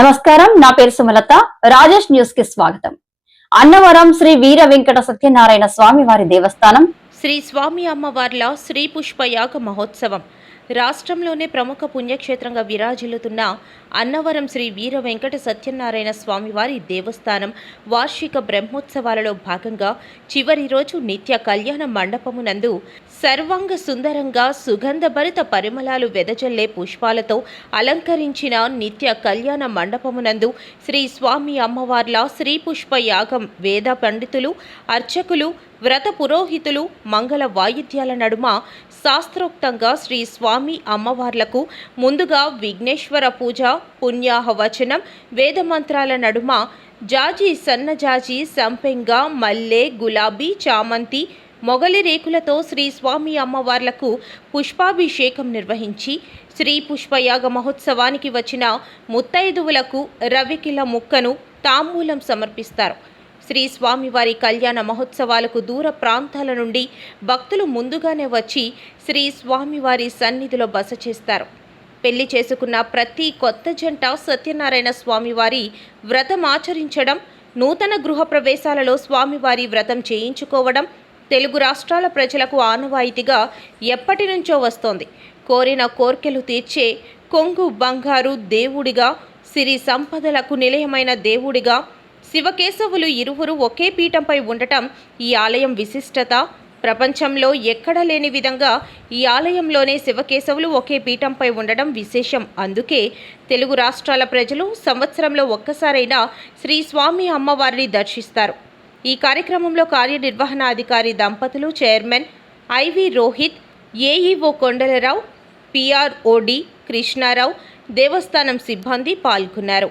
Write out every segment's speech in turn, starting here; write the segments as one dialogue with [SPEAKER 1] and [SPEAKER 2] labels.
[SPEAKER 1] నమస్కారం నా పేరు సుమలత. రాజేష్ న్యూస్కి స్వాగతం. అన్నవరం శ్రీ వీర వెంకట సత్యనారాయణ స్వామి వారి దేవస్థానం.
[SPEAKER 2] శ్రీ స్వామి అమ్మవార్ల శ్రీ పుష్పయాగ మహోత్సవం. రాష్ట్రంలోనే ప్రముఖ పుణ్యక్షేత్రంగా విరాజిల్లుతున్న అన్నవరం శ్రీ వీర వెంకట సత్యనారాయణ స్వామివారి దేవస్థానం వార్షిక బ్రహ్మోత్సవాలలో భాగంగా చివరి రోజు నిత్య కళ్యాణ మండపమునందు సర్వాంగ సుందరంగా సుగంధభరిత పరిమళాలు వెదజల్లే పుష్పాలతో అలంకరించిన నిత్య కళ్యాణ మండపమునందు శ్రీ స్వామి అమ్మవార్ల శ్రీ పుష్ప యాగం వేద పండితులు అర్చకులు వ్రత పురోహితులు మంగళ వాయిద్యాల నడుమ శాస్త్రోక్తంగా శ్రీ స్వామి అమ్మవార్లకు ముందుగా విఘ్నేశ్వర పూజ పుణ్యాహ వచనం వేదమంత్రాల నడుమ జాజి సన్నజాజి సంపెంగ మల్లె గులాబీ చామంతి మొగలి రేకులతో శ్రీ స్వామి అమ్మవార్లకు పుష్పాభిషేకం నిర్వహించి శ్రీ పుష్పయాగ మహోత్సవానికి వచ్చిన ముత్తైదువులకు రవికిల ముక్కను తాంబూలం సమర్పిస్తారు. శ్రీ స్వామివారి కళ్యాణ మహోత్సవాలకు దూర ప్రాంతాల నుండి భక్తులు ముందుగానే వచ్చి శ్రీ స్వామివారి సన్నిధిలో బస చేస్తారు. పెళ్ళి చేసుకున్న ప్రతి కొత్త జంట సత్యనారాయణ స్వామివారి వ్రతం ఆచరించడం నూతన గృహ ప్రవేశాలలో స్వామివారి వ్రతం చేయించుకోవడం తెలుగు రాష్ట్రాల ప్రజలకు ఆనవాయితీగా ఎప్పటి నుంచో వస్తోంది. కోరిన కోర్కెలు తీర్చే కొంగు బంగారు దేవుడిగా సిరి సంపదలకు నిలయమైన దేవుడిగా శివకేశవులు ఇరువురు ఒకే పీఠంపై ఉండటం ఈ ఆలయం విశిష్టత. ప్రపంచంలో ఎక్కడా లేని విధంగా ఈ ఆలయంలోనే శివకేశవులు ఒకే పీఠంపై ఉండడం విశేషం. అందుకే తెలుగు రాష్ట్రాల ప్రజలు సంవత్సరంలో ఒక్కసారైనా శ్రీ స్వామి అమ్మవారిని దర్శిస్తారు. ఈ కార్యక్రమంలో కార్యనిర్వహణాధికారి దంపతులు chairman IV Rohit AEO Kondalarao PRO D Krishnarao దేవస్థానం సిబ్బంది పాల్గొన్నారు.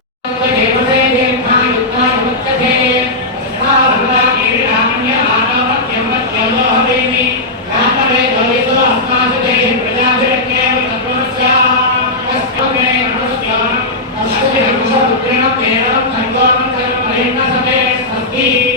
[SPEAKER 2] Nazareth of Eve.